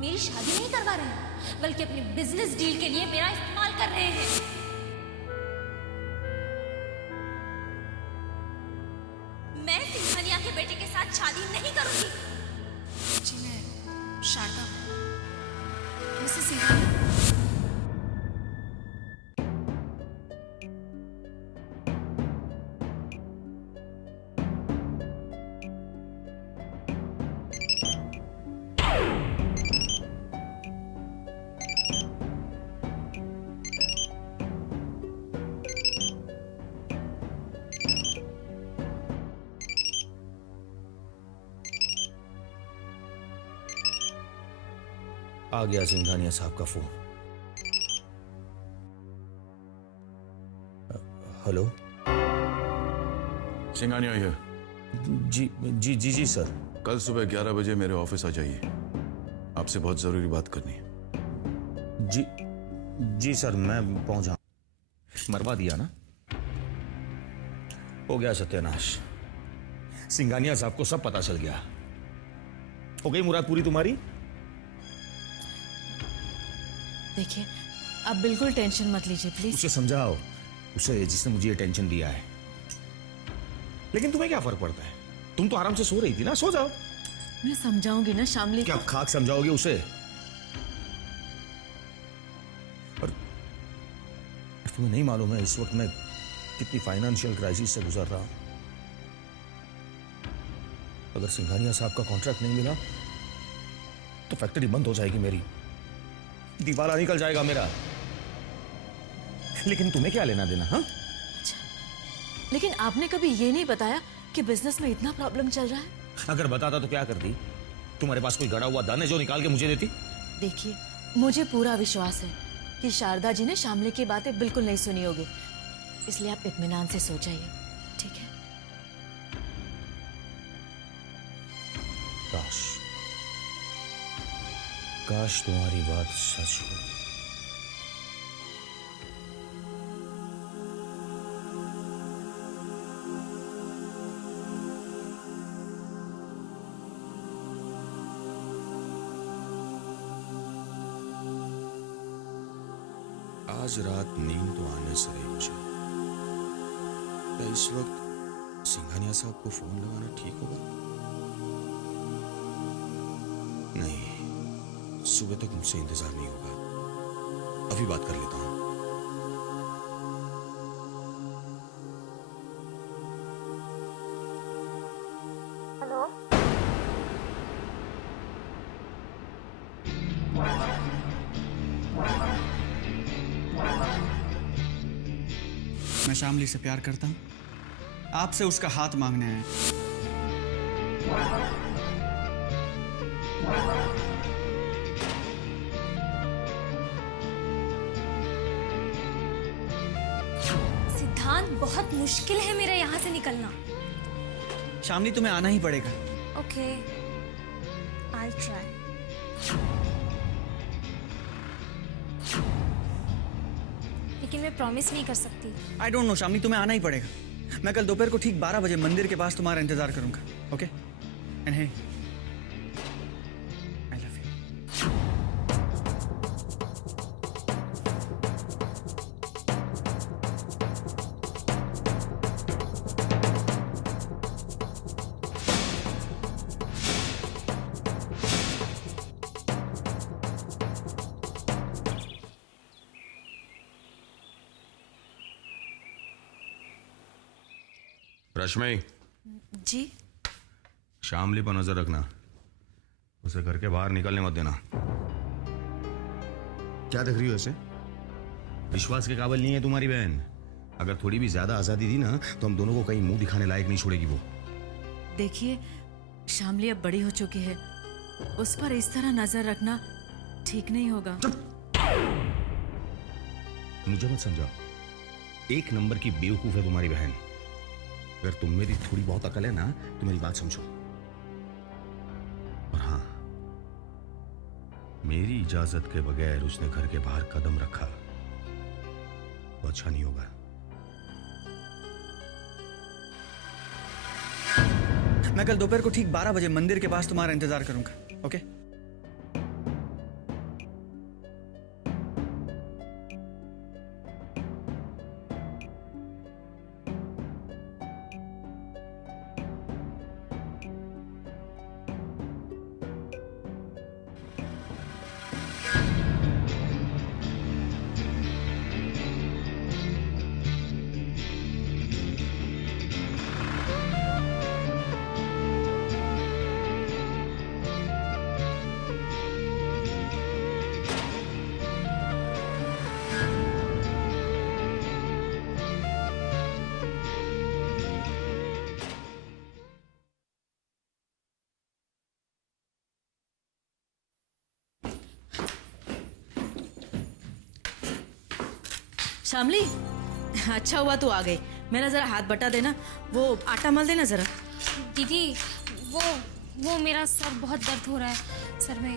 मेरी शादी नहीं करवा रहे हैं, बल्कि अपनी बिजनेस डील के लिए मेरा इस्तेमाल कर रहे हैं। मैं सिंघानिया के बेटे के साथ शादी नहीं करूंगी। जी मैं शारदा, मिसेस सिंघानिया। आ गया सिंघानिया साहब का फोन। हेलो। सिंघानिया हियर। जी जी जी जी सर। कल सुबह 11 बजे मेरे ऑफिस आ जाइए, आपसे बहुत जरूरी बात करनी है। जी जी सर, मैं पहुंचा। मरवा दिया ना, हो गया सत्यानाश। सिंघानिया साहब को सब पता चल गया। हो गई मुराद पूरी तुम्हारी? देखिए, आप बिल्कुल टेंशन मत लीजिए प्लीज। उसे समझाओ, उसे जिसने मुझे ये टेंशन दिया है। लेकिन तुम्हें क्या फर्क पड़ता है? तुम तो आराम से सो रही थी ना, सो जाओ। मैं समझाऊंगी ना शामली। क्या खाक समझाओगे उसे? और तुम्हें नहीं मालूम है इस वक्त मैं कितनी फाइनेंशियल क्राइसिस से गुजर रहा हूं। अगर सिंघानिया साहब का कॉन्ट्रैक्ट नहीं मिला तो फैक्ट्री बंद हो जाएगी मेरी, दिवाला निकल जाएगा मेरा। लेकिन तुम्हें क्या लेना देना? हाँ, अच्छा, लेकिन आपने कभी ये नहीं बताया कि बिजनेस में इतना प्रॉब्लम चल रहा है। अगर बताता तो क्या करती? तुम्हारे पास कोई गड़ा हुआ दाने जो निकाल के मुझे देती? देखिए, मुझे पूरा विश्वास है कि शारदा जी ने शामली की बातें बिल्कुल नहीं सुनी होगी, इसलिए आप इत्मीनान से सो जाइए, ठीक है? काश काश तुम्हारी बात सच हो। आज रात नींद तो आने से रही मुझे। क्या इस वक्त सिंघानिया साहब को फोन लगाना ठीक होगा? नहीं, सुबह तक मुझसे इंतजार नहीं होगा। अभी बात कर लेता हूं। हेलो। मैं शामली से प्यार करता हूं, आपसे उसका हाथ मांगने आया। सिद्धांत, बहुत मुश्किल है मेरा यहाँ से निकलना। शामली, तुम्हें आना ही पड़ेगा। Okay, I try. लेकिन मैं प्रॉमिस नहीं कर सकती। आई डोंट नो शामली, तुम्हें आना ही पड़ेगा। मैं कल दोपहर को ठीक 12 बजे मंदिर के पास तुम्हारा इंतजार करूंगा। Okay? And hey, I love you. Rashmi, जी शामली पर नजर रखना, उसे घर के बाहर निकलने मत देना। क्या देख रही हो ऐसे? विश्वास के काबिल नहीं है तुम्हारी बहन। अगर थोड़ी भी ज्यादा आजादी दी ना तो हम दोनों को कहीं मुंह दिखाने लायक नहीं छोड़ेगी वो। देखिए, शामली अब बड़ी हो चुकी है, उस पर इस तरह नजर रखना ठीक नहीं होगा। मुझे मत समझाओ, एक नंबर की बेवकूफ है तुम्हारी बहन। अगर तुम मेरी थोड़ी बहुत अकल है ना तो मेरी बात समझो। और हाँ, मेरी इजाजत के बगैर उसने घर के बाहर कदम रखा तो अच्छा नहीं होगा। मैं कल दोपहर को ठीक 12 बजे मंदिर के पास तुम्हारा इंतजार करूंगा। ओके? शामली, अच्छा हुआ तू आ गई। मेरा जरा हाथ बटा देना, वो आटा मल देना जरा। दीदी वो मेरा सर बहुत दर्द हो रहा है सर में।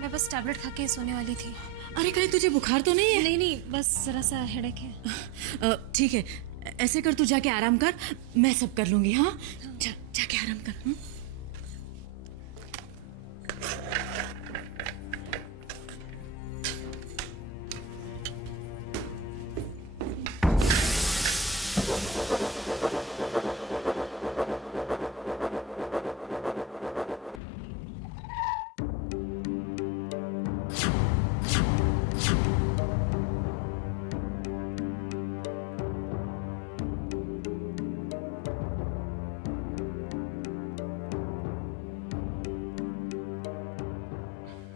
मैं बस टैबलेट खा के सोने वाली थी। अरे कहीं तुझे बुखार तो नहीं है? नहीं, बस जरा सा हेडेक है। ठीक है, ऐसे कर, तू जाके आराम कर, मैं सब कर लूंगी। हाँ, जाके आराम कर। हाँ?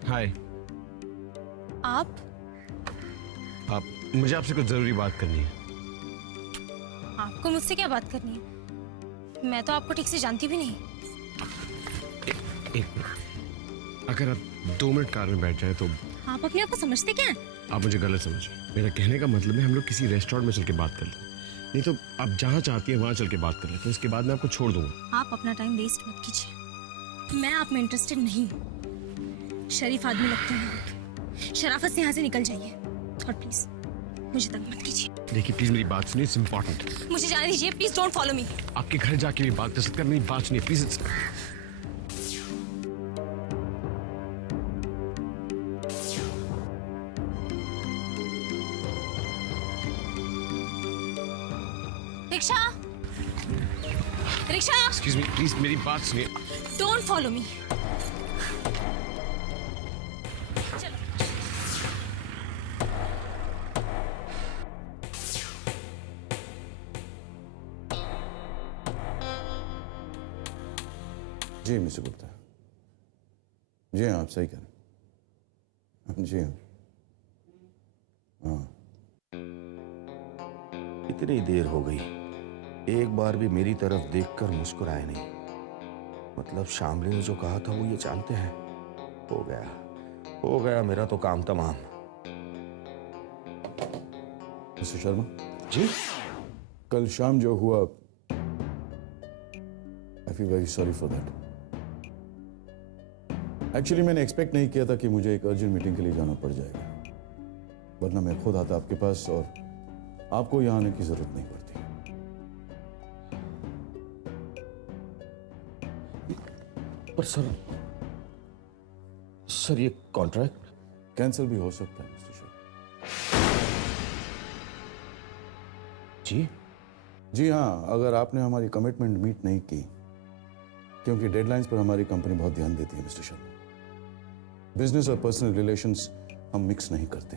हाय। आप मुझे आपसे कुछ जरूरी बात करनी है। आपको मुझसे क्या बात करनी है? मैं तो आपको ठीक से जानती भी नहीं। एक मिनट, अगर आप 2 मिनट कार में बैठ जाए तो। आप अपने आप को समझते क्या हैं? आप मुझे गलत समझिए, मेरा कहने का मतलब है हम लोग किसी रेस्टोरेंट में चल के बात कर लें, नहीं तो आप जहाँ चाहती हैं वहाँ चल के बात कर लेते हैं, उसके बाद मैं आपको छोड़ दूंगा। आप अपना टाइम वेस्ट मत कीजिए। मैं आप में इंटरेस्टेड नहीं हूँ। शरीफ आदमी लगते हैं आप। शराफत से यहाँ से निकल जाइए और प्लीज मुझे तंग मत कीजिए। देखिए प्लीज मेरी बात सुनिए, इट्स इम्पोर्टेंट। मुझे जाने दीजिए, प्लीज डोंट फॉलो मी। आपके घर जाके भी बात कर सकते हैं, मेरी बात सुनिए please. Rickshaw, rickshaw, excuse me please, मेरी बात सुनिए। Don't follow me. जी मिस्टर गुप्ता, जी हाँ आप सही कह रहे हैं। जी हाँ। इतनी देर हो गई, एक बार भी मेरी तरफ देखकर मुस्कुराए नहीं। मतलब शामली ने जो कहा था वो ये जानते हैं। हो गया मेरा तो काम तमाम। मिस्टर शर्मा जी, कल शाम जो हुआ, I feel very sorry for that. Actually मैंने एक्सपेक्ट नहीं किया था कि मुझे एक अर्जेंट मीटिंग के लिए जाना पड़ जाएगा, वरना मैं खुद आता आपके पास और आपको यहाँ आने की जरूरत नहीं पड़ती। पर सर ये कॉन्ट्रैक्ट कैंसिल भी हो सकता है मिस्टर शर्मा। जी जी हाँ, अगर आपने हमारी कमिटमेंट मीट नहीं की, क्योंकि डेडलाइंस पर हमारी कंपनी बहुत ध्यान देती है मिस्टर शर्मा। बिजनेस और पर्सनल रिलेशंस हम मिक्स नहीं करते,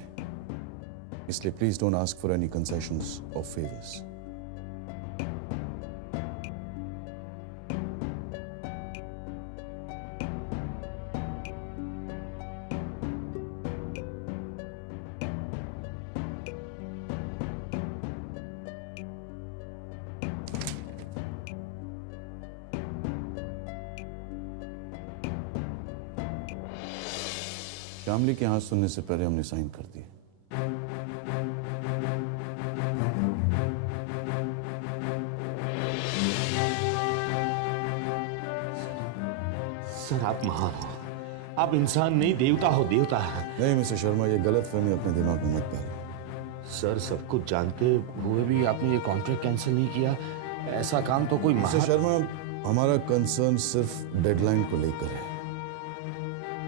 इसलिए please don't ask for any concessions और फेवर्स। शामली के हाथ सुनने से पहले हमने साइन कर दिए। सर आप महान हो, आप इंसान नहीं देवता हो, देवता है। नहीं मिस्टर शर्मा, ये गलत फहमी अपने दिमाग में मत डालो। सर सब कुछ जानते हुए भी आपने ये कॉन्ट्रैक्ट कैंसिल नहीं किया, ऐसा काम तो कोई मिस्टर शर्मा, हमारा कंसर्न सिर्फ डेडलाइन को लेकर है।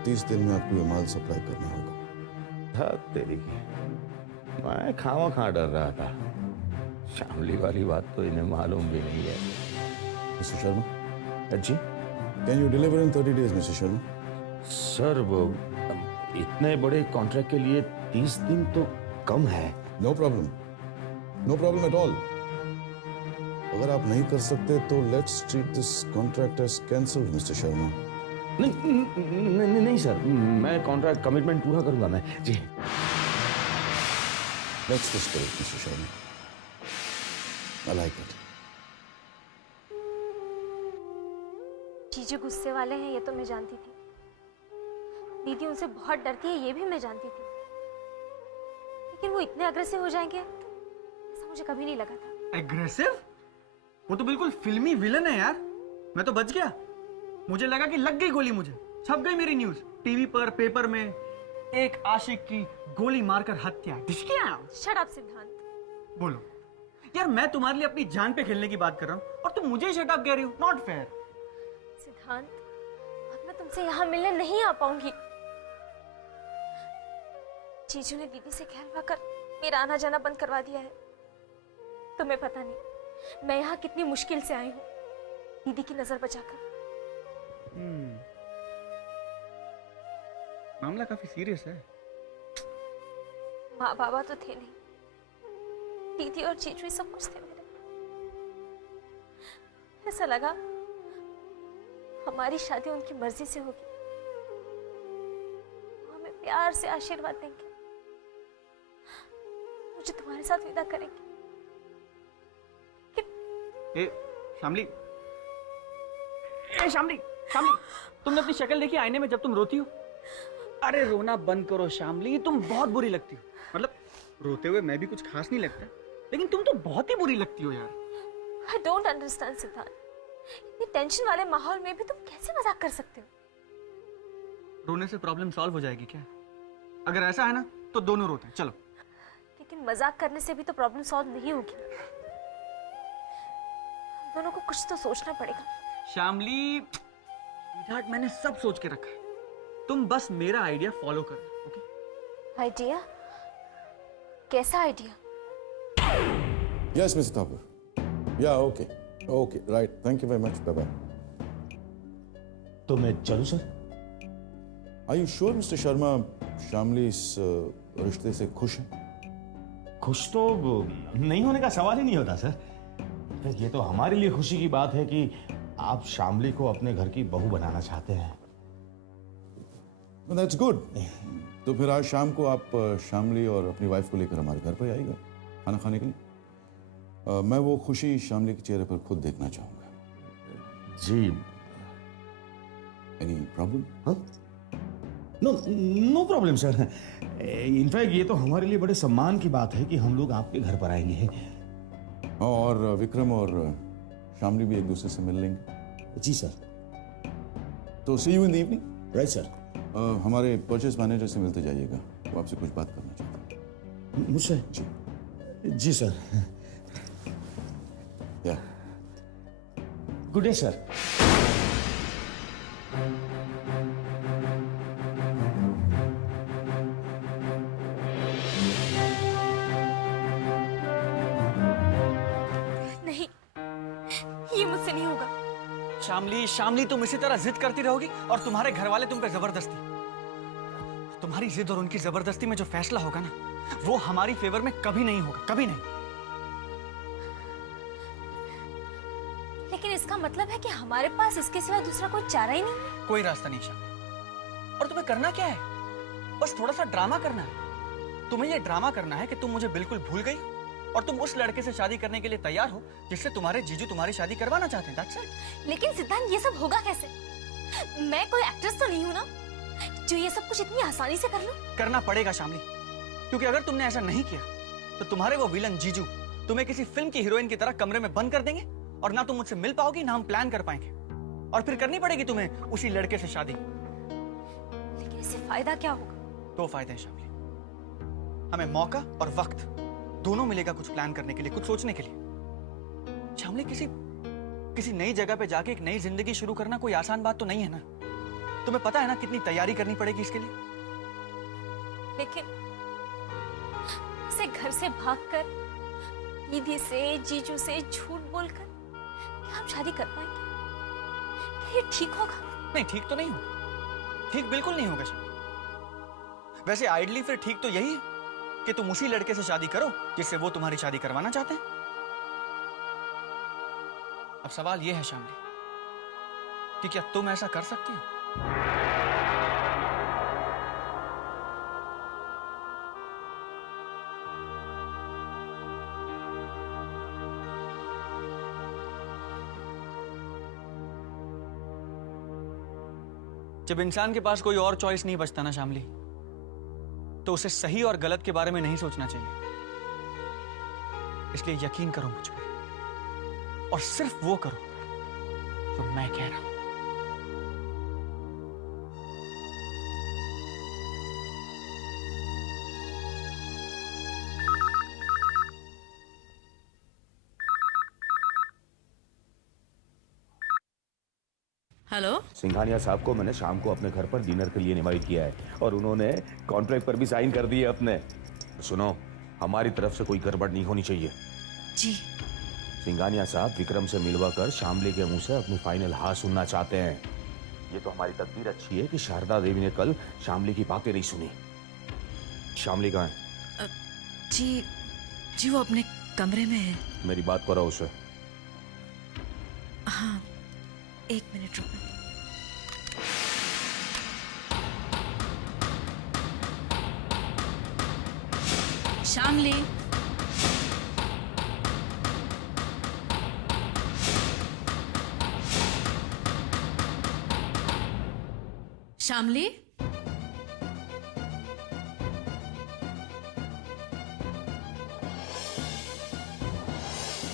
30 दिन में आपको ये माल सप्लाई करना होगा। तेरी की मैं खामा डर रहा था, शामली वाली बात तो इन्हें मालूम भी नहीं है। Mister Sharma ji, can you deliver in 30 days mister Sharma? Sir वो इतने बड़े कॉन्ट्रैक्ट के लिए 30 दिन तो कम है। No problem at all. अगर आप नहीं कर सकते तो let's treat this contract as cancelled mister Sharma. नहीं सर, मैं कॉन्ट्रैक्ट कमिटमेंट पूरा करूंगा मैं। जी let's discuss it mister Sharma, I like it. जीजू गुस्से वाले हैं ये तो मैं जानती थी। दीदी उनसे बहुत डरती है ये भी मैं जानती थी। लेकिन वो इतने अग्रेसिव हो जाएंगे मुझे कभी नहीं लगा था। एग्रेसिव? वो तो बिल्कुल फिल्मी विलन है यार। मैं तो बच गया। मुझे लगा कि लग गई गोली, मुझे छप गई मेरी न्यूज टीवी पर, पेपर में। एक आशिक की गोली मारकर हत्या। शट अप सिद्धांत। बोलो यार, मैं तुम्हारे लिए अपनी जान पे खेलने की बात कर रहा हूँ और तुम मुझे शट अप कह रही हो। Not fair. सिद्धांत, अब मैं तुमसे यहाँ मिलने नहीं आ पाऊंगी। जीजू ने दीदी से कहलवाकर मेरा आना जाना बंद करवा दिया है। तुम्हें पता नहीं मैं यहाँ कितनी मुश्किल से आई हूँ, दीदी की नजर बचाकर। मामला काफी सीरियस है। माँ बाबा तो थे नहीं, दीदी और जीजू ही सब कुछ थे मेरे। ऐसा लगा हमारी शादी उनकी मर्जी से होगी, वो हमें प्यार से आशीर्वाद देंगे, मुझे तुम्हारे साथ विदा करेंगे। ए शामली, ए शामली, शामली, तुमने अपनी शक्ल देखी आईने में जब तुम रोती हो? अरे रोना बंद करो शामली, तुम बहुत बुरी लगती हो। मतलब रोते हुए मैं भी कुछ खास नहीं लगता, लेकिन तुम तो बहुत ही बुरी लगती हो यार। I don't understand सिद्धांत, इतनी टेंशन वाले माहौल में भी तुम कैसे मजाक कर सकते हो? रोने से प्रॉब्लम सॉल्व हो जाएगी क्या? अगर ऐसा है ना तो दोनों रोते हैं, चलो। लेकिन मजाक करने से भी तो प्रॉब्लम सॉल्व नहीं होगी। हम दोनों को कुछ तो सोचना पड़ेगा। शामली, स्वीटहार्ट, मैंने सब सोच के रखा है, तुम बस मेरा आइडिया फॉलो करना, ओके? आइडिया? कैसा idea? Yes, Mr. Thakur. Yeah, okay. Okay, right. Thank you very much. Bye-bye. तो मैं चलूं sir? Are you sure, Mr. Sharma, Shamli इस रिश्ते से खुश है? खुश तो नहीं होने का सवाल ही नहीं होता सर। ये तो हमारे लिए खुशी की बात है कि आप शामली को अपने घर की बहू बनाना चाहते हैं। Well, that's good. तो फिर आज शाम को आप शामली और अपनी वाइफ को लेकर हमारे घर पर आइएगा खाना खाने के लिए। मैं वो खुशी शामली के चेहरे पर खुद देखना चाहूंगा। जी। Any problem? No problem sir. In fact ये तो हमारे लिए बड़े सम्मान की बात है कि हम लोग आपके घर पर आएंगे। और विक्रम और शामली भी एक दूसरे से मिल लेंगे। जी सर। तो see you in the evening. Right sir. हमारे परचेज मैनेजर से मिलते जाइएगा, वो आपसे कुछ बात करना चाहते हैं। मुझसे? जी सर। या गुड डे सर। नहीं, ये मुझसे नहीं होगा। शामली, शामली, तुम इसी तरह जिद करती रहोगी और तुम्हारे घर वाले तुम पे जबरदस्ती। तुम्हारी जिद और उनकी जबरदस्ती में जो फैसला होगा ना, वो हमारी फेवर में कभी नहीं होगा, कभी नहीं। लेकिन इसका मतलब है कि हमारे पास इसके सिवा दूसरा कोई चारा ही नहीं। कोई रास्ता नहीं शामली। और तुम्हें करना क्या है? बस थोड़ा सा ड्रामा करना है। तुम्हें यह ड्रामा करना है कि तुम मुझे बिल्कुल भूल गई और तुम उस लड़के से शादी करने के लिए तैयार हो जिससे तुम्हारे जीजू तुम्हारी शादी करवाना चाहते हैं। That's it। लेकिन सिद्धांत, ये सब होगा कैसे? मैं कोई एक्ट्रेस तो नहीं हूं ना जो ये सब कुछ इतनी आसानी से कर लूं। करना पड़ेगा शामली, क्योंकि अगर तुमने ऐसा नहीं किया तो तुम्हारे वो विलन जीजू तुम्हें किसी फिल्म की हीरोइन की तरह कमरे में बंद कर देंगे और ना तुम मुझसे मिल पाओगी ना हम प्लान कर पाएंगे, और फिर करनी पड़ेगी तुम्हें उसी लड़के से शादी। लेकिन इससे फायदा क्या होगा? दो फायदे हैं शामली। हमें मौका और वक्त दोनों मिलेगा कुछ प्लान करने के लिए, कुछ सोचने के लिए। शामली, किसी नई जगह पे जाके एक नई जिंदगी शुरू करना कोई आसान बात तो नहीं है ना। तुम्हें पता है ना कितनी तैयारी करनी पड़ेगी इसके लिए। लेकिन इसे घर से भागकर, दीदी से, जीजू से झूठ बोलकर क्या हम शादी कर पाएंगे? क्या ये ठीक होगा? नहीं, ठीक तो नहीं होगा। ठीक बिल्कुल नहीं होगा शामली। वैसे आइडली फिर ठीक तो यही है कि तुम उसी लड़के से शादी करो जिससे वो तुम्हारी शादी करवाना चाहते हैं। अब सवाल यह है शामली कि क्या तुम ऐसा कर सकती हो? जब इंसान के पास कोई और चॉइस नहीं बचता ना शामली, तो उसे सही और गलत के बारे में नहीं सोचना चाहिए। इसलिए यकीन करो मुझ पर और सिर्फ वो करो जो मैं कह रहा हूं। हेलो। सिंघानिया साहब को मैंने शाम को अपने घर पर डिनर के लिए इनवाइट किया है और उन्होंने कॉन्ट्रैक्ट पर भी साइन कर दिए अपने। सुनो, हमारी तरफ से कोई गड़बड़ नहीं होनी चाहिए। जी। सिंघानिया साहब विक्रम से मिलवा कर शामली के मुंह से अपनी फाइनल हाँ सुनना चाहते हैं। ये तो हमारी तकदीर अच्छी है कि शारदा देवी ने कल शामली की बातें नहीं सुनी। शामली कहाँ है? जी वो अपने कमरे में है। मेरी बात करो उससे। हाँ, 1 मिनट रुको। शामली, शामली,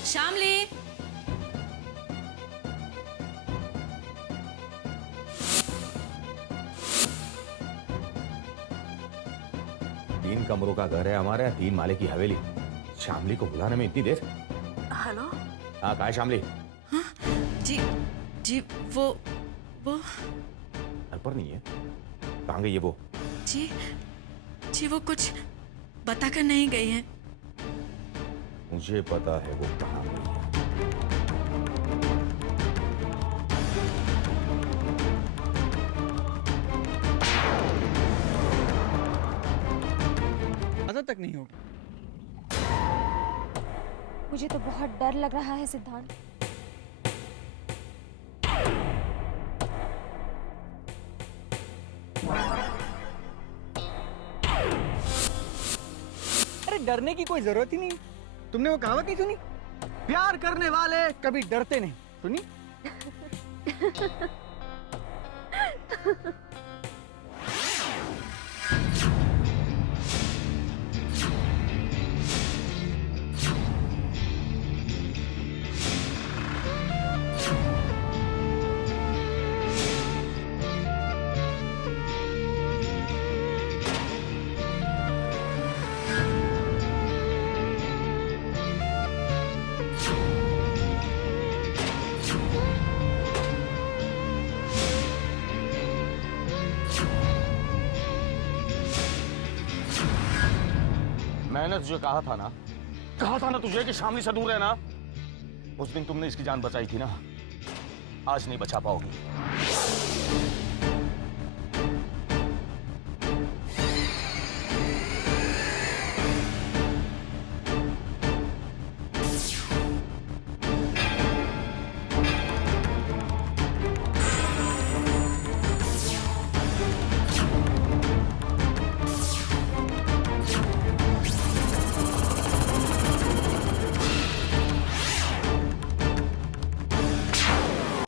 शामली। तीन कमरों का घर है हमारे, 3 माले की हवेली। शामली को बुलाने में इतनी देर? हेलो। हाँ, कहाँ है शामली? हाँ, जी वो घर पर नहीं है। कहाँ गई है वो? जी वो कुछ बता कर नहीं गई है। मुझे पता है वो कहाँ गई है। आदत तक नहीं होगी। मुझे तो बहुत डर लग रहा है सिद्धांत। अरे डरने की कोई जरूरत ही नहीं। तुमने वो कहावत नहीं सुनी? प्यार करने वाले कभी डरते नहीं। सुनी? मैंने तुझे कहा था ना तुझे कि शामली से दूर रहना। उस दिन तुमने इसकी जान बचाई थी ना, आज नहीं बचा पाओगी।